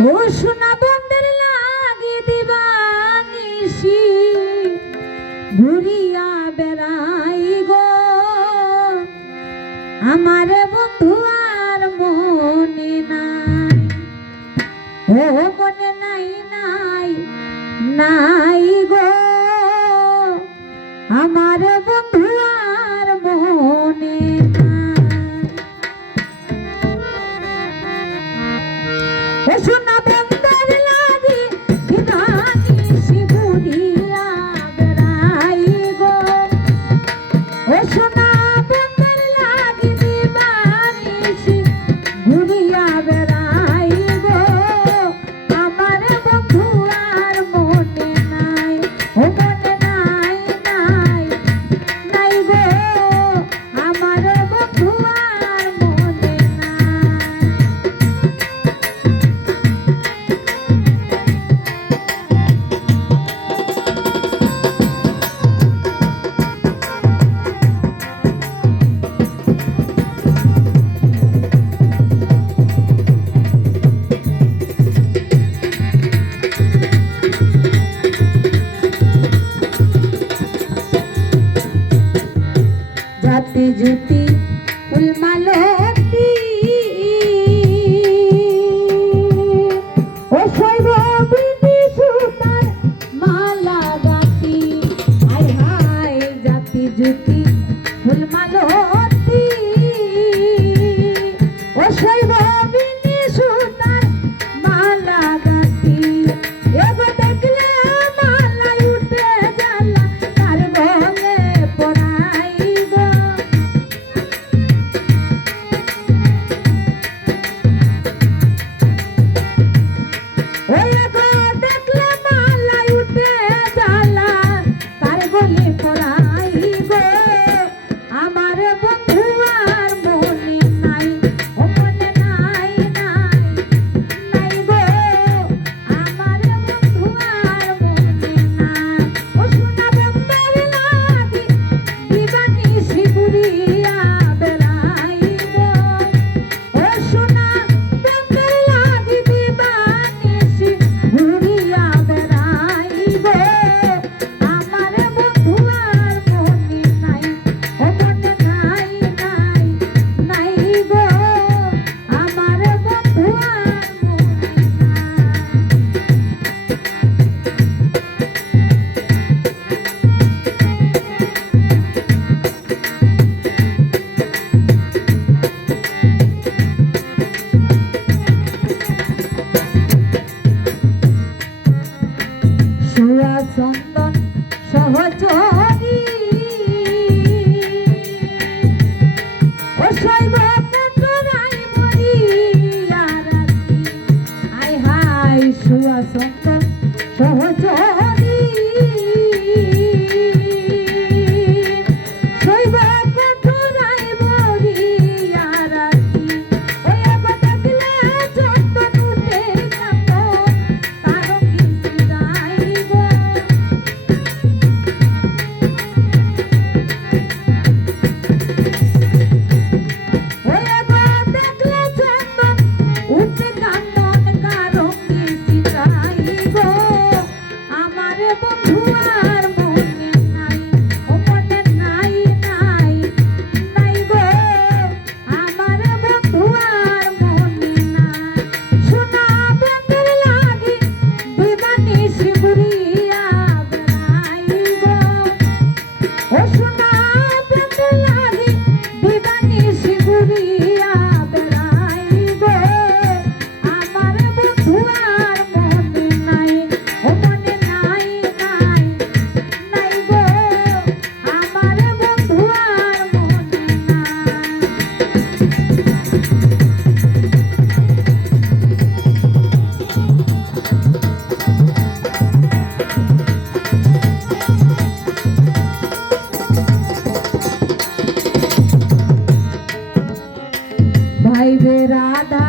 ও সোনা বন্ধের লাগি দিবানিশি ঘুরিয়া বেড়াই গো আমার বন্ধু আর মনে নাই ও মনে নাই নাই নাই গো আমার বন্ধু আর মনে নাই সোনা বন্ধের লাগি দিবানিশি ঘুরিয়া বেড়াই গো ও সোনা বন্ধের লাগি দিবানিশি ঘুরিয়া বেড়াই গো আমার বন্ধু আর মনে নাই ও মনে নাই নাই নাই গো আমার বন্ধু আর মনে জাতি জুতি ফুলমালতি ও শৈববিধি সুতার মালা গাতি হায় হায় জাতি জুতি ফুলমালতি ও শৈববিধি সুতার মালা গাতি এগো দেখলে মালাই উঠে জ্বালা তার বলে পড়াই গো ওই গো দেখলে মালাই উঠে জ্বালা তার বলে পড়াই গো আমার বন্ধু আর মনে নাই ও মনে নাই নাই নাই গো আমার বন্ধু আর মনে নাই ও সোনা বন্ধের লাগি দিবানিশি ঘুরিয়া বেড়াই গো ও সোনা বন্ধের লাগি দিবানিশি ঘুরিয়া বেড়াই গো আমার বন্ধু আর মনে নাই ও মনে নাই নাই নাই গো আমার বন্ধু আর সুয়া চন্দন সহচরী ও শৈব পেটরাই মরিয়া রাতি আয় হায় সুয়া চন্দন সহচরী শৈব পেটরাই মরিয়া রাতি ওই এগো দেখলে চন্দন উঠে কামন তারও কিছু নাই গো ওই এগো দেখলে চন্দন উঠে কামন কারো কিছু নাই গো আমার বন্ধু আর মনে নাই ও মনে নাই নাই নাই গো আমার বন্ধু আর মনে নাই সোনা বন্ধের লাগি দিবানিশি ঘুরিয়া বেড়াই গো ও সোনা বন্ধের লাগি দিবানিশি ঘুরিয়া বেড়াই গো আমার বন্ধু আর মনে নাই ও মনে নাই নাই নাই গো আমার বন্ধু আর মনে নাই ভাইবে রাধা